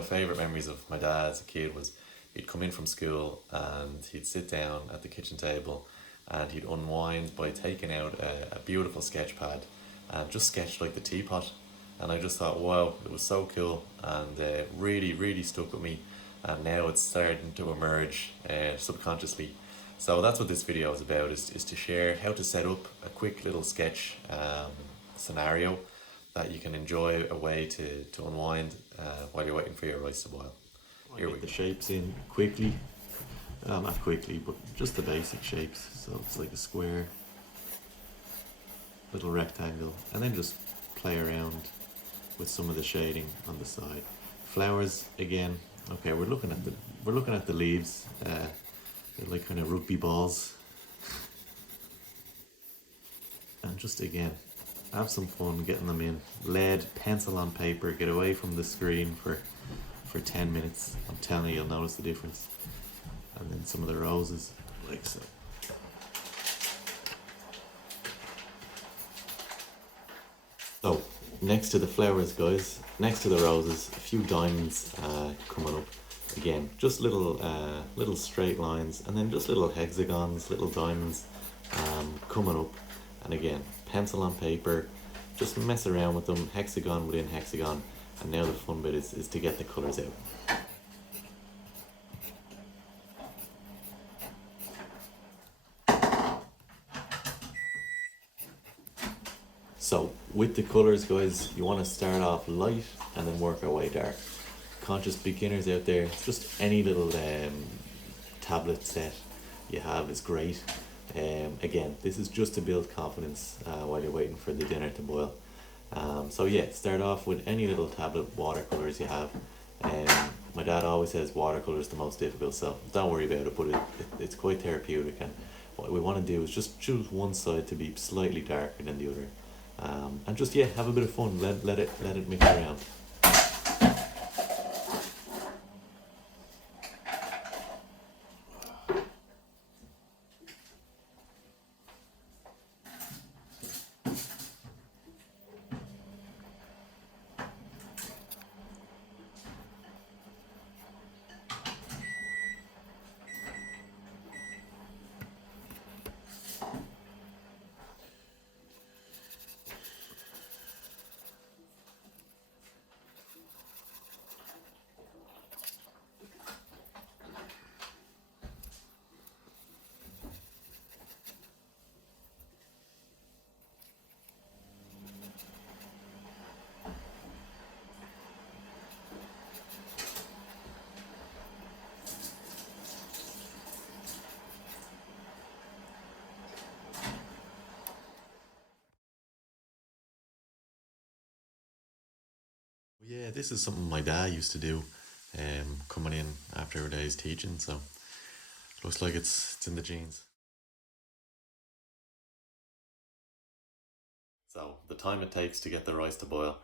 my favourite memories of my dad as a kid was he'd come in from school and he'd sit down at the kitchen table and he'd unwind by taking out a beautiful sketch pad and just sketch like the teapot. And I just thought, wow, it was so cool and really, really stuck with me. And now it's starting to emerge subconsciously. So that's what this video is about, is to share how to set up a quick little sketch scenario that you can enjoy a way to unwind while you're waiting for your rice to boil. Here we get the shapes in quickly. Not quickly, but just the basic shapes. So it's like a square, little rectangle, and then just play around with some of the shading on the side. Flowers again. Okay, we're looking at the leaves. They're like kind of rugby balls. And just again, have some fun getting them in. Lead, pencil on paper, get away from the screen for 10 minutes. I'm telling you, you'll notice the difference. And then some of the roses, like so. So, next to the flowers, guys, next to the roses, a few diamonds coming up. Again, just little straight lines, and then just little hexagons, little diamonds coming up. And again, pencil on paper, just mess around with them, hexagon within hexagon. And now the fun bit is to get the colours out. So with the colours, guys, you want to start off light and then work our way dark. Conscious beginners out there, just any little tablet set you have is great. Again, this is just to build confidence while you're waiting for the dinner to boil. So yeah, start off with any little tablet watercolours you have. My dad always says watercolour is the most difficult, so don't worry about it, but it's quite therapeutic, and what we want to do is just choose one side to be slightly darker than the other. And just, yeah, have a bit of fun, let it mix around. Yeah, this is something my dad used to do, coming in after a day's teaching, so looks like it's in the genes. So the time it takes to get the rice to boil,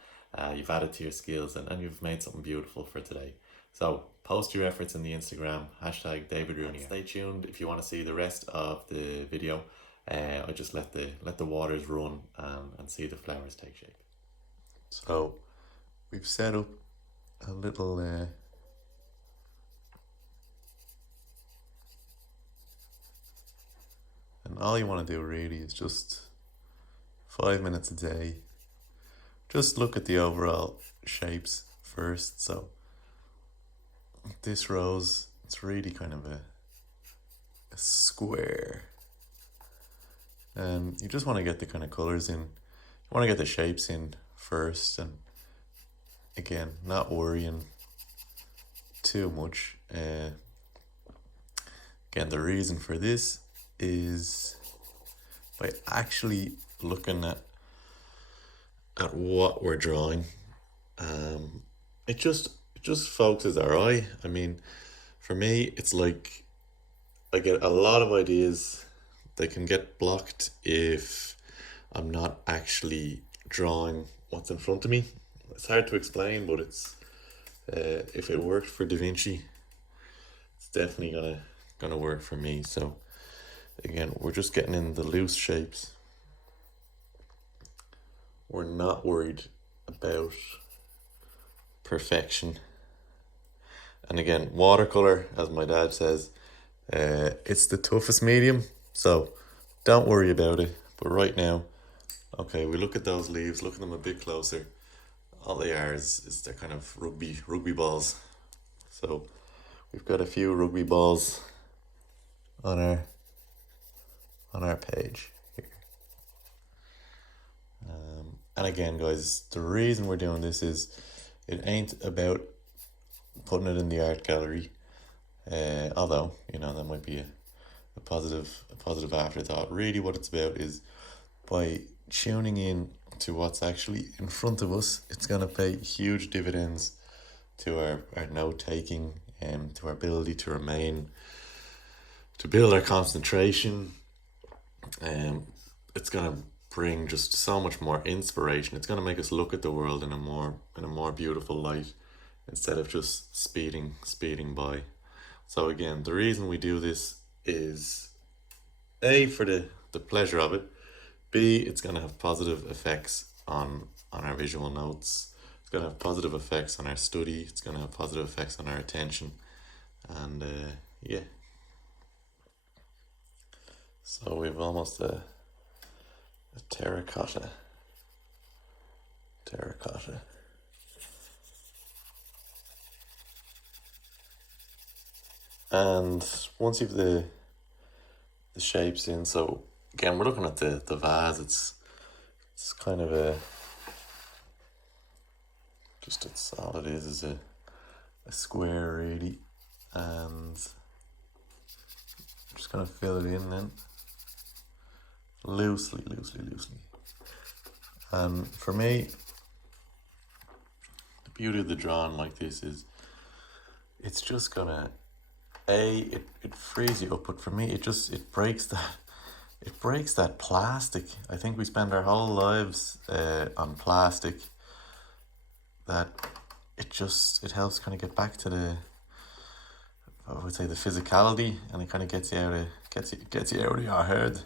you've added to your skills and you've made something beautiful for today. So post your efforts in the Instagram, hashtag David Rooney. Stay tuned if you want to see the rest of the video. I just let the waters run and see the flowers take shape. So we've set up a little and all you want to do really is just 5 minutes a day, just look at the overall shapes first. So this rose, it's really kind of a square, and you just want to get the kind of colors in, you want to get the shapes in first, and again, not worrying too much. Again, the reason for this is by actually looking at what we're drawing. It just focuses our eye. I mean, for me, it's like I get a lot of ideas. They can get blocked if I'm not actually drawing what's in front of me. It's hard to explain, but it's if it worked for Da Vinci, it's definitely gonna work for me. So again, we're just getting in the loose shapes. We're not worried about perfection. And again, watercolor, as my dad says, it's the toughest medium, so don't worry about it. But right now, okay, we look at those leaves, look at them a bit closer. All they are is they're kind of rugby balls. So we've got a few rugby balls on our page here. And again, guys, the reason we're doing this is it ain't about putting it in the art gallery. Although, you know, that might be a positive afterthought. Really what it's about is by tuning in to what's actually in front of us, it's gonna pay huge dividends to our note taking and to our ability to remain, to build our concentration. It's gonna bring just so much more inspiration. It's gonna make us look at the world in a more beautiful light instead of just speeding by. So again, the reason we do this is A, for the pleasure of it. B, it's going to have positive effects on our visual notes. It's going to have positive effects on our study. It's going to have positive effects on our attention. And yeah. So we've almost a terracotta. And once you've the shapes in, so again, we're looking at the vase. It's kind of it's all it is a square really, and I'm just gonna fill it in then loosely. And for me, the beauty of the drawing like this is it's just gonna it frees you up, but for me it breaks that plastic. I think we spend our whole lives on plastic, that it helps kind of get back to I would say the physicality, and it kind of gets you out of your head,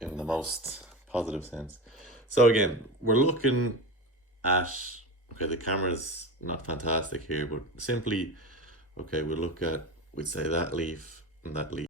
in the most positive sense. So again, we're looking at, okay, the camera's not fantastic here, but simply, okay, we'd say that leaf and that leaf.